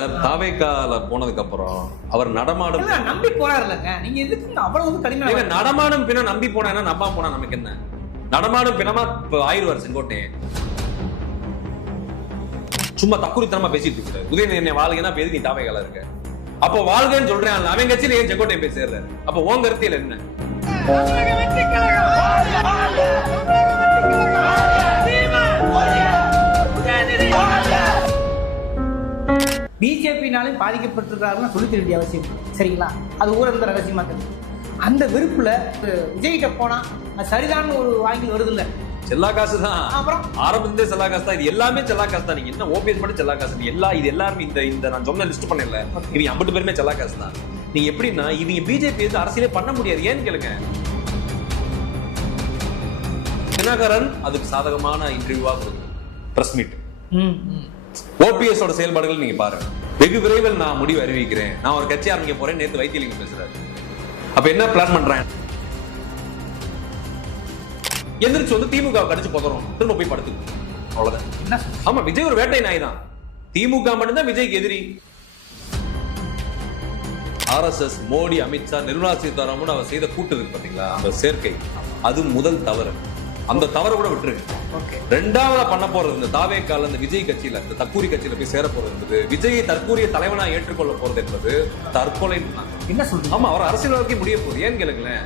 தாவேக்கால போனதுக்கு அப்புறம் அவர் நடமாடும் நம்பி போறாருலங்க. நீங்க எதுக்கு அவ்வளவு கடுமையா நடமாடும் பின்ன நம்பி போனா என்ன நம்பாம போனா நமக்கு என்ன? நடமாடும் பிணமா ஆயிடுவார் செங்கோட்டையன். சும்மா தக்குரித்தனமா பேசிட்டு இருக்க உதயநிதி என்ன வாழ்கைன்னா எதுக்கு நீ தாவேக்கால இருக்க? அப்போ வாழ்கன்னு சொல்றேன் அவன் கட்சியில ஏன் செங்கோட்டையன் போய் சேர்றாரு? அப்போ உன் கருத்தியல் என்ன? பிஜேபினாலும் பாதிக்கப்பட்டிருக்காருன்னு சொல்லி தெரிய வேண்டிய அவசியம் சரிங்களா? அது ஊரக ரகசியமா தெரியும். அந்த வெறுப்புல விஜய்கிட்ட போனா அது சரிதான் ஒரு வாங்கி வருது இல்ல, செல்லா காசு தான். அப்புறம் ஆரம்பத்திலே செல்லா காசு தான். இது எல்லாமே செல்லா காசு தான். நீங்க என்ன ஓபிஎஸ் மட்டும் செல்லா காசு இது எல்லாருமே இந்த நான் சொன்ன லிஸ்ட் பண்ணல. இவங்க 50 பேருமே செல்லா காசு தான். நீங்க எப்படின்னா இவங்க பிஜேபி அரசியலே பண்ண முடியாது. ஏன்னு கேளுங்க. தினகரன் அதுக்கு சாதகமான இன்டர்வியூவா கொடுக்கும் பிரஸ் மீட். ஓபிஎஸ் ஓட செயல்பாடுகள் நீங்க பாருங்க. வெகு விரைவில் நான் முடிவு அறிவிக்கிறேன், நான் ஒரு கட்சி ஆரம்பிக்க போறேன். நேத்து வைத்தியலிங்கம் பேசுறாரு. அப்ப என்ன பிளான் பண்றேன்? எந்திரிச்சு வந்து திமுக கடிச்சு போதுறோம், திரும்ப போய் படுத்து அவ்வளவுதான். ஆமா, விஜய் ஒரு வேட்டை நாய் தான். திமுக மட்டும்தான் விஜய்க்கு எதிரி. RSS மோடி, அமித்ஷா, நிர்மலா சீதாராமன் அவர் செய்த கூட்டு இருக்கு பாத்தீங்களா, அந்த சேர்க்கை, அது முதல் தவறு. அந்த தவறை கூட விட்டுருக்கு. ரெண்டாவதா பண்ண போறது இந்த தாவேக்கால இந்த விஜய் கட்சியில இந்த தற்கூரி கட்சியில போய் சேர போறது என்பது, விஜயை தற்கூரிய தலைவனா ஏற்றுக்கொள்ள போறது என்பது தற்கொலை. என்ன சொல்றீங்க? ஆமா, அவர் அரசியல் வாழ்க்கை முடிய போகுது. ஏன்னு கேளுங்களேன்,